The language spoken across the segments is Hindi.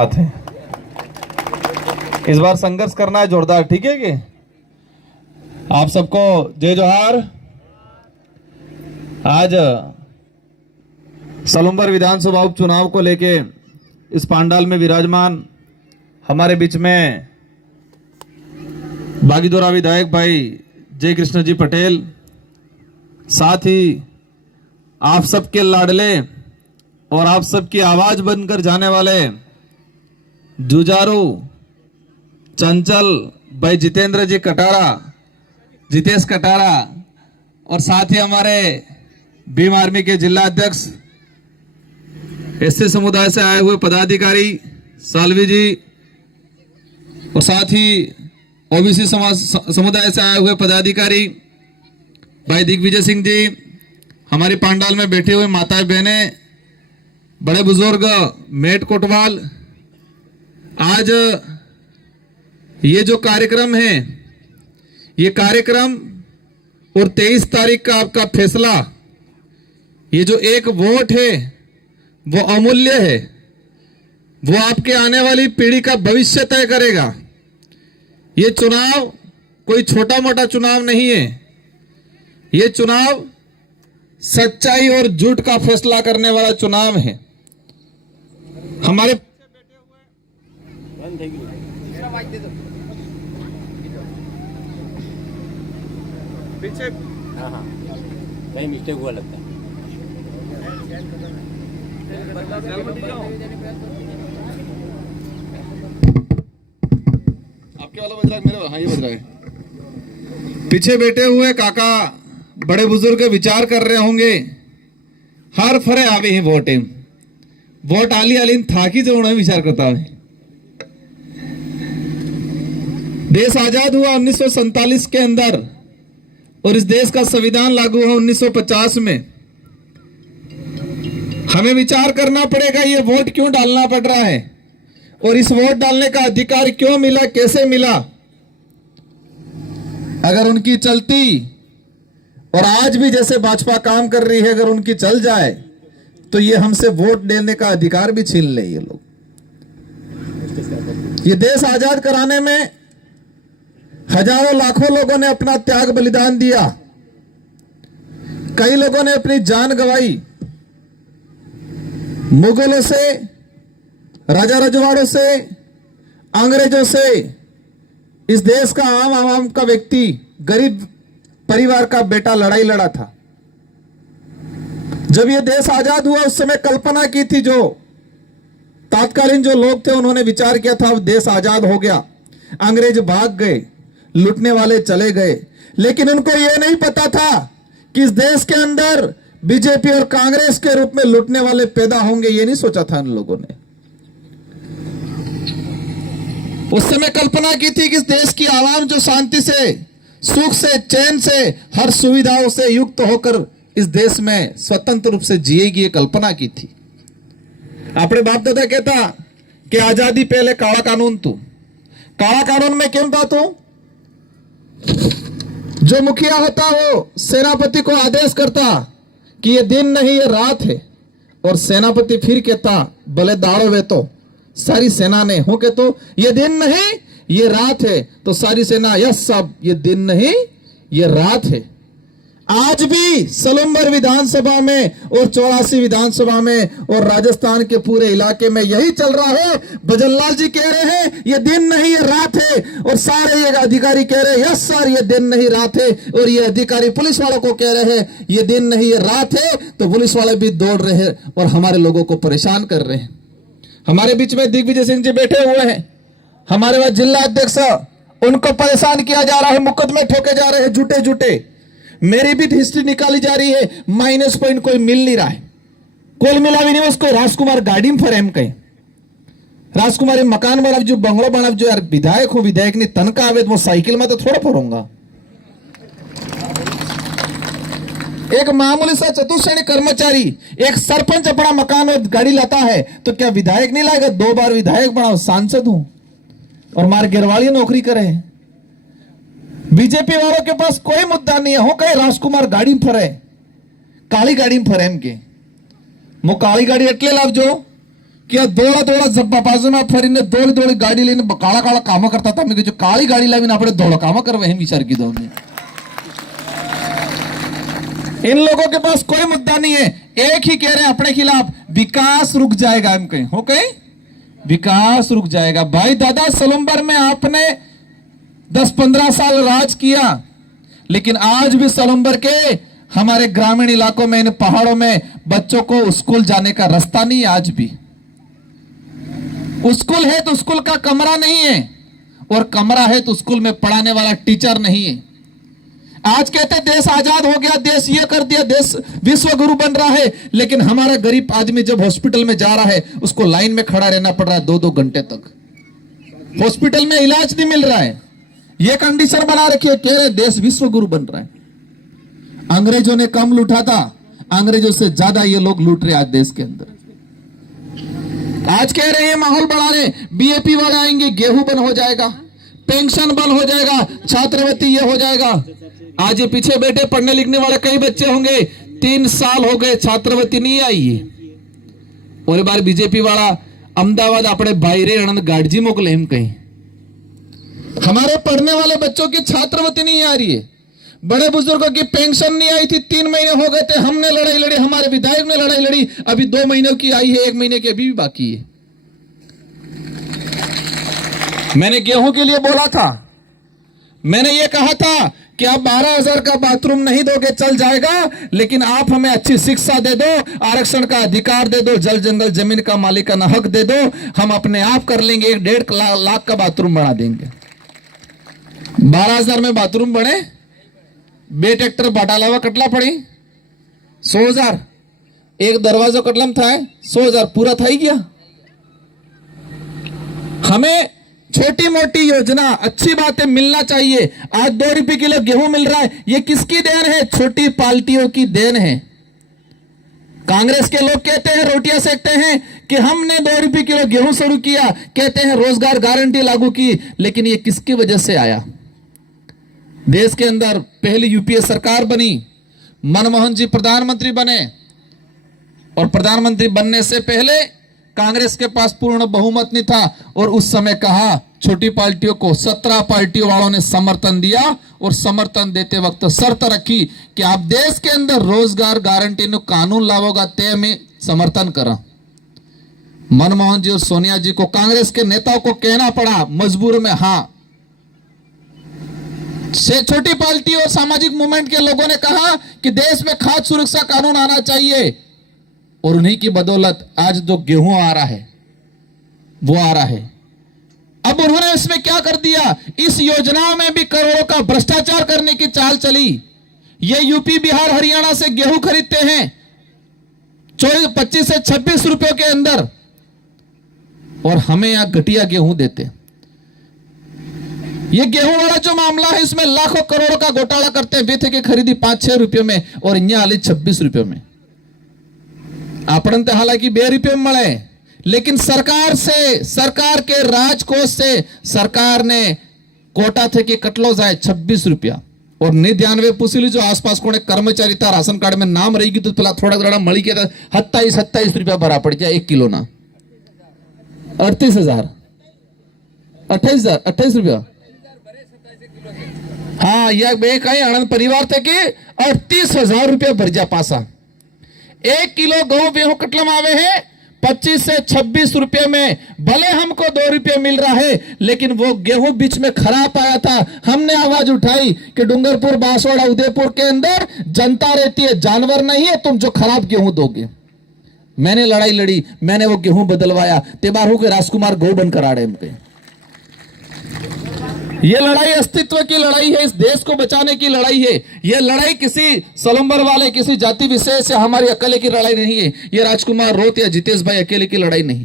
बात है। इस बार संघर्ष करना है जोरदार, ठीक है कि आप सबको जय जोहार। आज सलुम्बर विधानसभा उपचुनाव को लेके इस पांडाल में विराजमान हमारे बीच में बागीदोरा विधायक भाई जय कृष्ण जी पटेल, साथ ही आप सबके लाडले और आप सबकी आवाज बनकर जाने वाले जुझारू चंचल भाई जितेंद्र जी कटारा, जितेश कटारा, और साथ ही हमारे भीम आर्मी के जिला अध्यक्ष एससी समुदाय से आए हुए पदाधिकारी सालवी जी, और साथ ही ओबीसी समुदाय से आए हुए पदाधिकारी भाई दिग्विजय सिंह जी, हमारी पांडाल में बैठे हुए माताएं बहनें, बड़े बुजुर्ग, मेट कोटवाल। आज ये जो कार्यक्रम है, ये कार्यक्रम और 23 तारीख का आपका फैसला, ये जो एक वोट है वो अमूल्य है, वो आपके आने वाली पीढ़ी का भविष्य तय करेगा। ये चुनाव कोई छोटा मोटा चुनाव नहीं है, ये चुनाव सच्चाई और झूठ का फैसला करने वाला चुनाव है। हमारे पीछे कहीं मिस्टेक हुआ लगता है। आपके वाला बज रहा है, मेरे हाँ ये बज रहा है। पीछे बैठे हुए काका बड़े बुजुर्ग विचार कर रहे होंगे, हर फरे आवे ही वोट आली आलीन थाकी जो उन्हें विचार करता है। देश आजाद हुआ 1947 के अंदर और इस देश का संविधान लागू हुआ 1950 में। हमें विचार करना पड़ेगा ये वोट क्यों डालना पड़ रहा है और इस वोट डालने का अधिकार क्यों मिला, कैसे मिला। अगर उनकी चलती और आज भी जैसे भाजपा काम कर रही है, अगर उनकी चल जाए तो ये हमसे वोट देने का अधिकार भी छीन ले। ये लोग, ये देश आजाद कराने में हजारों लाखों लोगों ने अपना त्याग बलिदान दिया, कई लोगों ने अपनी जान गंवाई। मुगलों से, राजा रजवाड़ों से, अंग्रेजों से इस देश का आम का व्यक्ति, गरीब परिवार का बेटा लड़ाई लड़ा था। जब यह देश आजाद हुआ उस समय कल्पना की थी, जो तात्कालीन जो लोग थे उन्होंने विचार किया था अब देश आजाद हो गया, अंग्रेज भाग गए, लूटने वाले चले गए। लेकिन उनको यह नहीं पता था कि इस देश के अंदर बीजेपी और कांग्रेस के रूप में लूटने वाले पैदा होंगे। ये नहीं सोचा था उन लोगों ने। उस समय कल्पना की थी कि इस देश की आवाम जो शांति से, सुख से, चैन से, हर सुविधाओं से युक्त होकर इस देश में स्वतंत्र रूप से जिएगी, ये कल्पना की थी। अपने बाप दादा कहता कि आजादी पहले काला कानून तू, काला कानून में क्यों था तू? जो मुखिया होता वो सेनापति को आदेश करता कि ये दिन नहीं ये रात है, और सेनापति फिर कहता भले दाड़ो वे तो सारी सेना ने हो के तो ये दिन नहीं ये रात है, तो सारी सेना यस साहब ये दिन नहीं ये रात है। आज भी सलुम्बर विधानसभा में और 84 विधानसभा में और राजस्थान के पूरे इलाके में यही चल रहा है। भजनलाल जी कह रहे हैं ये दिन नहीं ये रात है, और सारे ये अधिकारी कह रहे हैं यस सर ये दिन नहीं रात है, और ये अधिकारी पुलिस वालों को कह रहे हैं ये दिन नहीं ये रात है, तो पुलिस वाले भी दौड़ रहे हैं और हमारे लोगों को परेशान कर रहे हैं। हमारे बीच में दिग्विजय सिंह जी बैठे हुए हैं, हमारे पास जिला अध्यक्ष, उनको परेशान किया जा रहा है, मुकदमे ठोके जा रहे हैं झूठे झूठे। मेरी भी हिस्ट्री निकाली जा रही है, माइनस पॉइंट कोई मिल नहीं रहा है, कोई मिला भी नहीं। उसको राजकुमार गाड़ी में फरेम कहे, राजकुमारी मकान बनाव जो बंगलो बनाव जो यार विधायक हो, विधायक ने तनखा आवे तो वो साइकिल में तो थोड़ा फरूंगा। एक मामूली सा चतुश्रेणी कर्मचारी, एक सरपंच अपना मकान में गाड़ी लाता है तो क्या विधायक नहीं लाएगा? 2 बार विधायक बना, सांसद हूं और मार गिरवाली नौकरी करे। बीजेपी वालों के पास कोई मुद्दा नहीं है, हो कहे राजकुमार गाड़ी में फरे, काली गाड़ी में फरे एम के मो काली गाड़ी एटले लावजो क्या દોડા દોડા જબ્બા બાજુમાં ફરીને દોડી દોડી ગાડી લઈને કાળા કાળા કામો કરતા હતા. મેં કીધું કાળી ગાડી લાવીને આપણે દોડા કામો કરવા એમ વિચાર કીધો અમને. इन लोगों के पास कोई मुद्दा नहीं है, एक ही कह रहे हैं अपने खिलाफ, विकास रुक जाएगा. हम कहें हो कहीं विकास रुक जाएगा. भाई दादा सलुम्बर में आपने 10-15 साल राज किया, लेकिन आज भी सलुम्बर के हमारे ग्रामीण इलाकों में इन पहाड़ों में बच्चों को स्कूल जाने का रास्ता नहीं है. आज भी स्कूल है तो स्कूल का कमरा नहीं है, और कमरा है तो स्कूल में पढ़ाने वाला टीचर नहीं है. आज कहते देश आजाद हो गया, देश ये कर दिया, देश विश्व गुरु बन रहा है, लेकिन हमारा गरीब आदमी जब हॉस्पिटल में जा रहा है उसको लाइन में खड़ा रहना पड़ रहा है 2-2 घंटे तक. हॉस्पिटल में इलाज नहीं मिल रहा है. ये कंडीशन बना रखी है, कह रहे देश विश्व गुरु बन रहा है. अंग्रेजों ने कम लूटा था, अंग्रेजों से ज्यादा ये लोग लूट रहे आज देश के अंदर. आज कह रहे हैं माहौल बढ़ा रहे, बीएपी वाले आएंगे, गेहूं बंद हो जाएगा, पेंशन बंद हो जाएगा, छात्रवृत्ति ये हो जाएगा. आज ये पीछे बैठे पढ़ने लिखने वाले कई बच्चे होंगे, 3 साल हो गए छात्रवृत्ति नहीं आई है. और बार बीजेपी वाला अहमदाबाद अपने बाहरे आनंद गाड़जी मोकले हम कहीं. हमारे पढ़ने वाले बच्चों की छात्रवृत्ति नहीं आ रही है, बड़े बुजुर्गों की पेंशन नहीं आई थी, 3 महीने हो गए थे, हमने लड़ाई लड़ी, हमारे विधायक ने लड़ाई लड़ी, अभी 2 महीनों की आई है, 1 महीने की अभी भी बाकी है. मैंने गेहूं के लिए बोला था, मैंने ये कहा था कि आप 12,000 का बाथरूम नहीं दोगे चल जाएगा, लेकिन आप हमें अच्छी शिक्षा दे दो, आरक्षण का अधिकार दे दो, जल जंगल जमीन का मालिकाना हक दे दो, हम अपने आप कर लेंगे, 1.5 लाख का बाथरूम बना देंगे. 12,000 में बाथरूम बने, 2 ट्रैक्टर बाटालावा कटला पड़ी 100,000, एक दरवाजा कटलम था 100,000 पूरा था ही गया. हमें छोटी मोटी योजना अच्छी बातें मिलना चाहिए. आज 2 रुपए किलो गेहूं मिल रहा है, ये किसकी देन है? छोटी पार्टियों की देन है. कांग्रेस के लोग कहते हैं, रोटियां सेकते हैं कि हमने 2 रुपए किलो गेहूं शुरू किया, कहते हैं रोजगार गारंटी लागू की, लेकिन ये किसकी वजह से आया? देश के अंदर पहली यूपीए सरकार बनी, मनमोहन जी प्रधानमंत्री बने, और प्रधानमंत्री बनने से पहले कांग्रेस के पास पूर्ण बहुमत नहीं था, और उस समय कहा छोटी पार्टियों को 17 पार्टियों वालों ने समर्थन दिया, और समर्थन देते वक्त शर्त रखी कि आप देश के अंदर रोजगार गारंटी नो कानून लावोगा, ते में समर्थन करा. मनमोहन जी और सोनिया जी को, कांग्रेस के नेताओं को कहना पड़ा मजबूर में हाँ. से छोटी पार्टी और सामाजिक मूवमेंट के लोगों ने कहा कि देश में खाद्य सुरक्षा कानून आना चाहिए, और उन्हीं की बदौलत आज जो गेहूं आ रहा है वो आ रहा है. अब उन्होंने इसमें क्या कर दिया, इस योजनाओं में भी करोड़ों का भ्रष्टाचार करने की चाल चली. ये यूपी बिहार हरियाणा से गेहूं खरीदते हैं 25 से 26 रुपयों के अंदर, और हमें यहां घटिया गेहूं देते. ये गेहूं वाला जो मामला है, इसमें लाखों करोड़ों का घोटाला करते हैं. बेथे की खरीदी 5-6 रुपयों में, और इन्हें आली 26 रुपयों में. आपण तो हालांकि 2 रुपये में मिले, लेकिन सरकार से, सरकार के राजकोष से सरकार ने कोटा थे कि कटलो जाए 26 रुपया. और 99 पूछी लीजो आसपास कोने कर्मचारी था, राशन कार्ड में नाम रहेगी तो पेला थोड़ा थोड़ा मળી के 27 रुपया भरा पड़ जाए 1 किलो ना. 38,000 28 रुपया. हाँ, यह बे कहीं आनंद परिवार थे कि 38,000 रुपया भर जा पासा. 1 किलो गेहूं गेहूं कटलम आवे है 25 से 26 रुपए में. भले हमको 2 रुपये मिल रहा है, लेकिन वो गेहूं बीच में खराब आया था. हमने आवाज उठाई कि डूंगरपुर, बांसवाड़ा, उदयपुर के अंदर जनता रहती है, जानवर नहीं है, तुम जो खराब गेहूं दोगे. मैंने लड़ाई लड़ी, मैंने वो गेहूं बदलवाया. तेबारू के राजकुमार गौ बन कराड़े पे. ये लड़ाई अस्तित्व की लड़ाई है, इस देश को बचाने की लड़ाई है. ये लड़ाई किसी सलम्बर वाले, किसी जाति विशेष से हमारी अकेले की लड़ाई नहीं है. ये राजकुमार रोत या जितेश भाई अकेले की लड़ाई नहीं.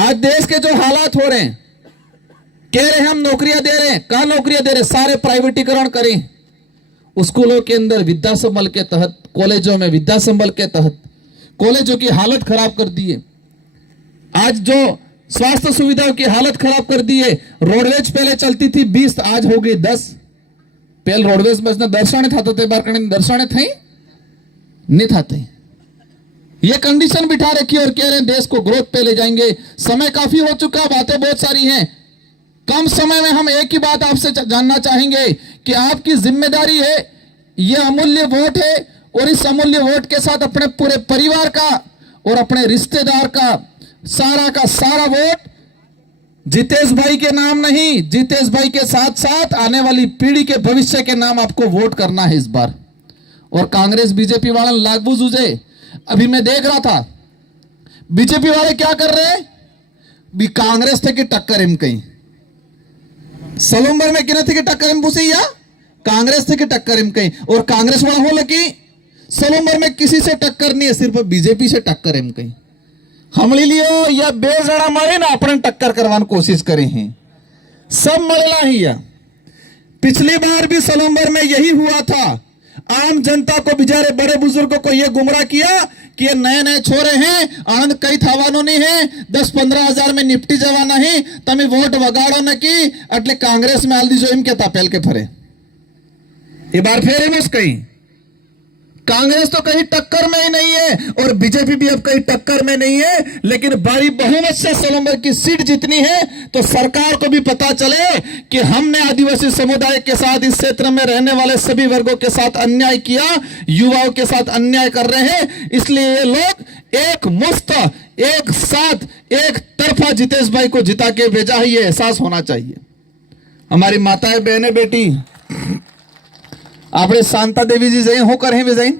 आज देश के जो हालात हो रहे हैं, कह रहे हम नौकरियां दे रहे हैं, कहां नौकरियां दे रहे? सारे प्राइवेटीकरण करें. स्कूलों के अंदर विद्या संबल के तहत, कॉलेजों में विद्या संबल के तहत कॉलेजों की हालत खराब कर दी है. आज जो स्वास्थ्य सुविधाओं की हालत खराब कर दी है. रोडवेज पहले चलती थी 20, आज हो गई 10. पहले रोडवेज में दर्शने था, बार दर्शने थी नहीं था. ये कंडीशन बिठा रखी और कह रहे हैं देश को ग्रोथ पे ले जाएंगे। समय काफी हो चुका, बातें बहुत सारी हैं। कम समय में हम एक ही बात आपसे जानना चाहेंगे कि आपकी जिम्मेदारी है, ये अमूल्य वोट है, और इस अमूल्य वोट के साथ अपने पूरे परिवार का और अपने रिश्तेदार का सारा वोट जितेश भाई के नाम नहीं, जितेश भाई के साथ साथ आने वाली पीढ़ी के भविष्य के नाम आपको वोट करना है इस बार। और कांग्रेस बीजेपी वाला लागू जुझे, अभी मैं देख रहा था बीजेपी वाले क्या कर रहे हैं, भी कांग्रेस थे कि टक्कर एम कहीं सलूम्बर में किने थे कि टक्कर एम पूछी या कांग्रेस थे कि टक्कर एम कहीं, और कांग्रेस वाला हो लगी सलूम्बर में किसी से टक्कर नहीं है, सिर्फ बीजेपी से टक्कर एम कहीं। हमली लियो या बेजड़ा मरे ना अपने टक्कर करवाने कोशिश करे हैं, सब मरेला ही या। पिछली बार भी सलूम्बर में यही हुआ था। आम जनता को, बेचारे बड़े बुजुर्गों को यह गुमराह किया कि ये नए नए छोरे हैं, आनंद कई थावानो नहीं है, 10-15 हजार में निपटी जवाना है, तमे वोट वगाड़ो न की એટલે कांग्रेस में आल दीजो एम कहता पहल के फरे। ये बार फिर एम कहीं कांग्रेस तो कहीं टक्कर में ही नहीं है और बीजेपी भी अब कहीं टक्कर में नहीं है, लेकिन भारी बहुमत से सलूम्बर की सीट जितनी है तो सरकार को भी पता चले कि हमने आदिवासी समुदाय के साथ, इस क्षेत्र में रहने वाले सभी वर्गों के साथ अन्याय किया, युवाओं के साथ अन्याय कर रहे हैं। इसलिए ये लोग एक मुफ्त, एक साथ, एक तरफा जितेश भाई को जिता के भेजा है, ये एहसास होना चाहिए। हमारी माताएं, बहनें, बेटी, आपने शांता देवी जी जय होकर हैं विजयन,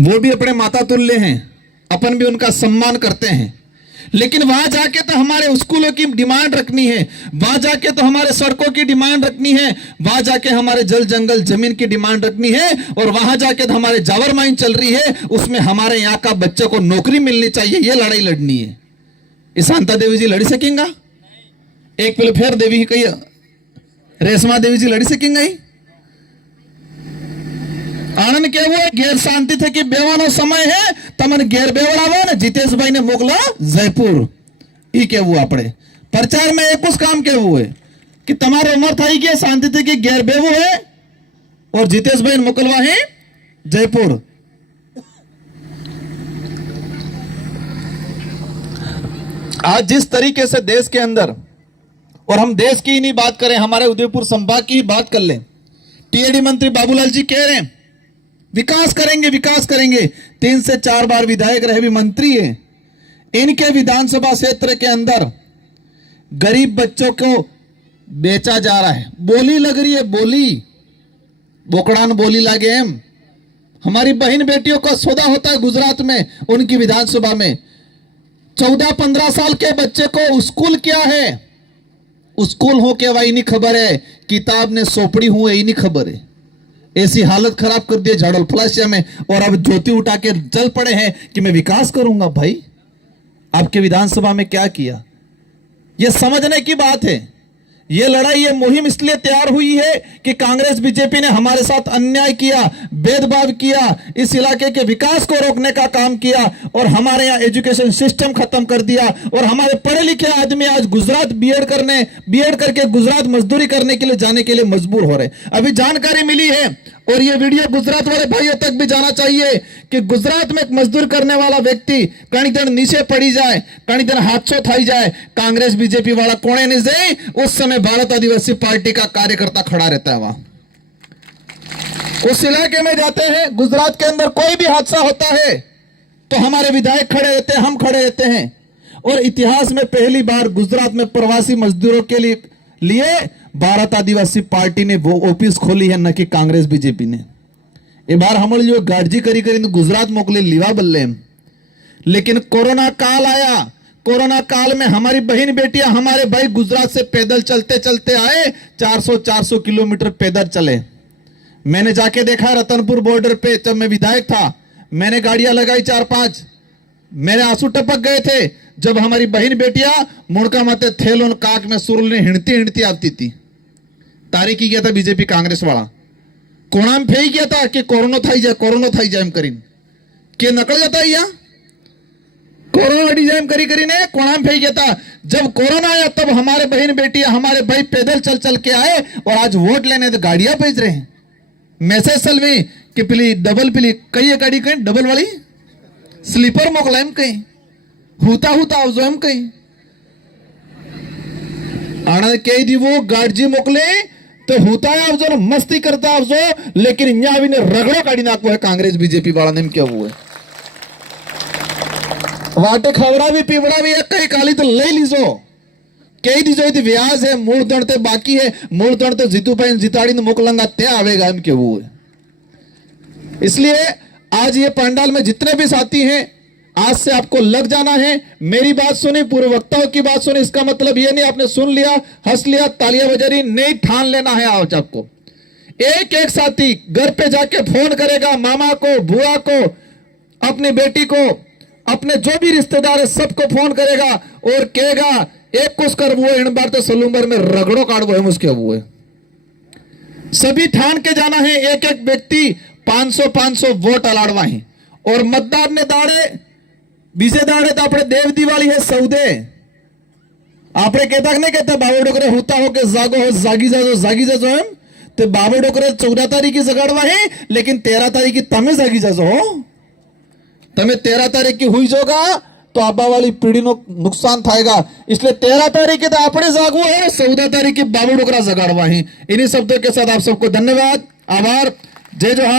वो भी अपने माता तुल्य हैं, अपन भी उनका सम्मान करते हैं। लेकिन वहां जाके तो हमारे स्कूलों की डिमांड रखनी है, वहां जाके तो हमारे सड़कों की डिमांड रखनी है, वहां जाके हमारे जल जंगल जमीन की डिमांड रखनी है, और वहां जाके तो हमारे जावर माइन चल रही है, उसमें हमारे यहाँ का बच्चों को नौकरी मिलनी चाहिए, ये लड़ाई लड़नी है। ये शांता देवी जी लड़ी सकेंगा? एक पहले फिर देवी कही रेशमा देवी जी लड़ी सकेंगे? आनंद क्या हुआ, गैर शांति थे कि बेवानो समय है तमन गैर बेवड़ावा ने जितेश भाई ने मोकला जयपुर। ई क्या हुआ अपने प्रचार में एक उस काम के हुए कि तुम्हारे उम्र था ही शांति थे कि गैर बेवो है और जितेश भाई मोकलवा है जयपुर। आज जिस तरीके से देश के अंदर, और हम देश की ही नहीं बात करें, हमारे उदयपुर संभाग की ही बात कर लें, टीएडी मंत्री बाबूलाल जी कह रहे हैं विकास करेंगे, विकास करेंगे। 3 से 4 बार विधायक रहे, भी मंत्री है। इनके विधानसभा क्षेत्र के अंदर गरीब बच्चों को बेचा जा रहा है, बोली लग रही है, बोली बोकड़ान बोली लागे हम। हमारी बहन बेटियों का सौदा होता है गुजरात में, उनकी विधानसभा में। 14-15 साल के बच्चे को स्कूल क्या है, स्कूल हो के वही नहीं खबर है, किताब ने सोपड़ी हुए ही नहीं खबर है। ऐसी हालत खराब कर दी झाड़ोल फलासिया में, और अब ज्योति उठा के चल पड़े हैं कि मैं विकास करूंगा। भाई आपके विधानसभा में क्या किया, यह समझने की बात है। ये लड़ाई, ये मुहिम इसलिए तैयार हुई है कि कांग्रेस बीजेपी ने हमारे साथ अन्याय किया, भेदभाव किया, इस इलाके के विकास को रोकने का काम किया, और हमारे यहाँ एजुकेशन सिस्टम खत्म कर दिया, और हमारे पढ़े लिखे आदमी आज गुजरात बीएड करके गुजरात मजदूरी करने के लिए जाने के लिए मजबूर हो रहे। अभी जानकारी मिली है, और ये वीडियो गुजरात वाले भाइयों तक भी जाना चाहिए कि गुजरात में एक मजदूर करने वाला व्यक्ति कहीं दिन नीचे पड़ी जाए, कहीं दिन हादसों थाई जाए, कांग्रेस बीजेपी वाला कोने नहीं जाए, उस समय भारत आदिवासी पार्टी का कार्यकर्ता खड़ा रहता है। वहां उस इलाके में जाते हैं, गुजरात के अंदर कोई भी हादसा होता है तो हमारे विधायक खड़े रहते हैं, हम खड़े रहते हैं। और इतिहास में पहली बार गुजरात में प्रवासी मजदूरों के लिए भारत आदिवासी पार्टी ने वो ऑफिस खोली है, न कि कांग्रेस बीजेपी ने। ये बार हम जो गाड़जी करी तो गुजरात मोकले लीवा बल्ले। लेकिन कोरोना काल आया, कोरोना काल में हमारी बहन बेटियां, हमारे भाई गुजरात से पैदल चलते चलते आए, 400 किलोमीटर पैदल चले। मैंने जाके देखा रतनपुर बॉर्डर पे, जब मैं विधायक था मैंने गाड़ियां लगाई 4-5, मेरे आंसू टपक गए थे जब हमारी बहन बेटियां मुड़का माते थेलोन काक में सुरुल ने हिंडती हिंडती आती थी। तारीख ही गया था बीजेपी कांग्रेस वाला, कोणाम फेई गया था कि कोरोना थाई जाए एम करीन के नकल जाता है, यहाँ कोरोना डिजाइन करी ने कोणाम फेई गया था। जब कोरोना आया तब हमारे बहन बेटियां, हमारे भाई पैदल चल चल के आए, और आज वोट लेने तो गाड़ियां भेज रहे हैं। मैसेज चलवी कि पेली डबल पेली कई गाड़ी कहीं डबल वाली स्लीपर मोकला एम कहीं हुता हुता आवजो एम कहीं आना कई दी वो गाड़जी मोकले तो होता है आवजो ना मस्ती करता आवजो लेकिन यहाँ भी ने रगड़ो काढ़ी नाखो है कांग्रेस बीजेपी वाला ने क्या हुआ है वाटे खबरा भी पीवड़ा भी एक कई काली तो ले लीजो कई दीजो इतनी व्याज है मूल दंडते बाकी है मूल दंडते जीतू पाइन जिताड़ी ने मोकलंगा ते आवेगा एम के वो है। इसलिए आज ये पंडाल में जितने भी साथी हैं आज से आपको लग जाना है। मेरी बात सुनी पूर्व वक्ताओं की बात सुनी इसका मतलब ये नहीं आपने सुन लिया हंस लिया तालियां बजारी नहीं ठान लेना है। आज आपको एक एक साथी घर पे जाके फोन करेगा मामा को बुआ को अपनी बेटी को अपने जो भी रिश्तेदार है सबको फोन करेगा और कहेगा एक कुछ कर वो इन बार तो सलूंबर में रगड़ो काटो है मुझके वो है। सभी ठान के जाना है एक एक व्यक्ति 500 वोट अलाड़वा है और मतदार ने दाड़े बीजे दाड़े तो अपने देव दिवाली है सौदे आपने कहता नहीं कहता बाबा डोकरे होता हो के जागो हो जागी जाजो हम तो बाबा डोकरे 14 तारीख की जगाड़वा है लेकिन 13 तारीख की तमें जागी जाजो हो तमें 13 तारीख की हुई जोगा तो आबा वाली पीढ़ी नो नुकसान थाएगा इसलिए 13 तारीख की तो अपने जागो है 14 तारीख की बाबू डोकरा जगाड़वा है। इन्हीं शब्दों के साथ आप सबको धन्यवाद आभार जय जोहार।